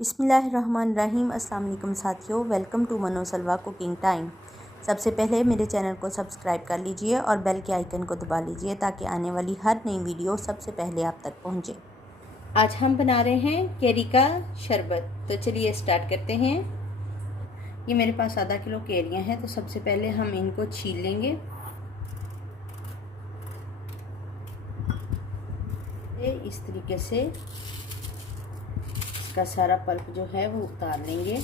बिस्मिल्लाहिर्रहमानिर्रहीम। अस्सलाम वालेकुम साथियों, वेलकम टू मनो सलवा कुकिंग टाइम। सबसे पहले मेरे चैनल को सब्सक्राइब कर लीजिए और बेल के आइकन को दबा लीजिए ताकि आने वाली हर नई वीडियो सबसे पहले आप तक पहुंचे। आज हम बना रहे हैं केरी का शरबत, तो चलिए स्टार्ट करते हैं। ये मेरे पास आधा किलो केरियाँ हैं, तो सबसे पहले हम इनको छील लेंगे। इस तरीके से इसका सारा पल्प जो है वो उतार लेंगे।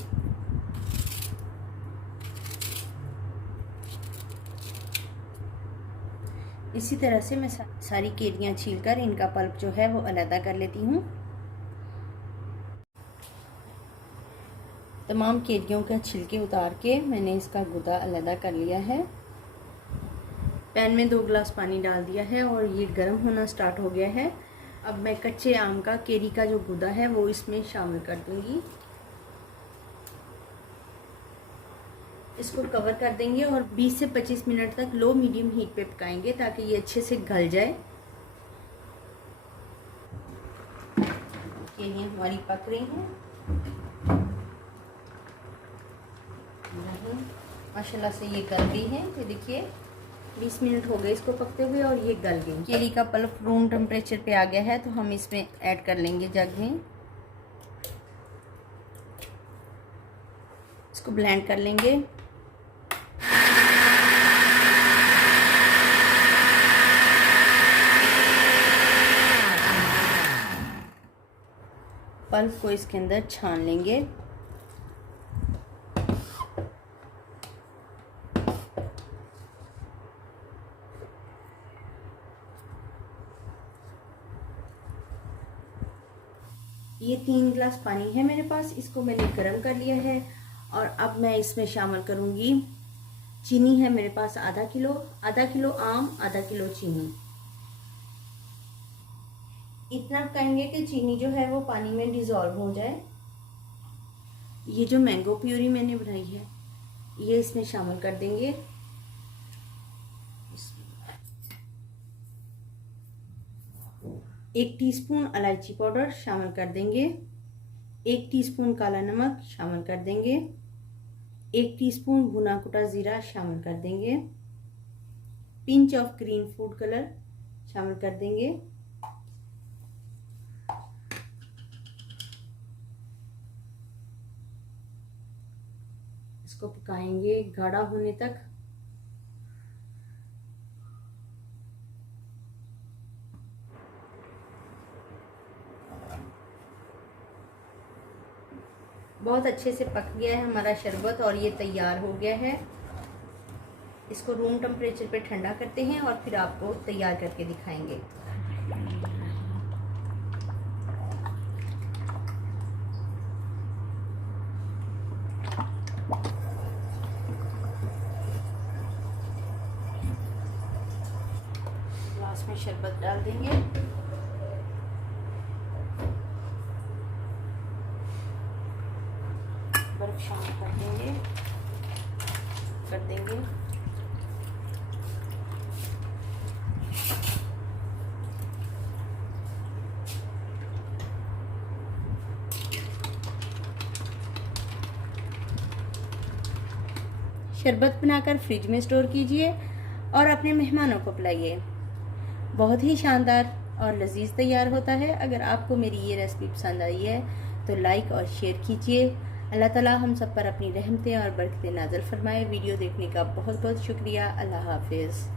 इसी तरह से मैं सारी केरियां छीलकर इनका पल्प जो है वो अलग कर लेती हूँ। तमाम केरियों का छिलके उतार के मैंने इसका गुदा अलग कर लिया है। पैन में 2 गिलास पानी डाल दिया है और ये गर्म होना स्टार्ट हो गया है। अब मैं कच्चे आम का केरी का जो गुदा है वो इसमें शामिल कर दूंगी। इसको कवर कर देंगे और 20 से 25 मिनट तक लो मीडियम हीट पे पकाएंगे ताकि ये अच्छे से गल जाए। केरियां हमारी पक रही हैं माशाल्लाह से, ये गल गई है। ये देखिए 20 मिनट हो गए इसको पकते हुए और ये गल गई। केरी का पल्प रूम टेम्परेचर पे आ गया है, तो हम इसमें ऐड कर लेंगे जग में। इसको ब्लेंड कर लेंगे। पल्प को इसके अंदर छान लेंगे। ये 3 गिलास पानी है मेरे पास, इसको मैंने गर्म कर लिया है और अब मैं इसमें शामिल करूंगी चीनी। है मेरे पास आधा किलो आम, आधा किलो चीनी। इतना पकाएंगे कि चीनी जो है वो पानी में डिज़ोल्व हो जाए। ये जो मैंगो प्यूरी मैंने बनाई है ये इसमें शामिल कर देंगे। 1 टीस्पून इलायची पाउडर शामिल कर देंगे। 1 टीस्पून काला नमक शामिल कर देंगे। 1 टीस्पून भुना कुटा ज़ीरा शामिल कर देंगे। Pinch of green food colour शामिल कर देंगे। इसको पकाएंगे गाढ़ा होने तक। बहुत अच्छे से पक गया है हमारा शरबत और ये तैयार हो गया है। इसको रूम टेम्परेचर पे ठंडा करते हैं और फिर आपको तैयार करके दिखाएंगे। ग्लास में शरबत डाल देंगे। बर्फ शामिल कर देंगे। शरबत बनाकर फ्रिज में स्टोर कीजिए और अपने मेहमानों को पिलाइए। बहुत ही शानदार और लजीज तैयार होता है। अगर आपको मेरी ये रेसिपी पसंद आई है तो लाइक और शेयर कीजिए। अल्लाह ताला हम सब पर अपनी रहमतें और बरकतें नाज़िल फरमाए। वीडियो देखने का बहुत बहुत शुक्रिया। अल्लाह हाफिज़।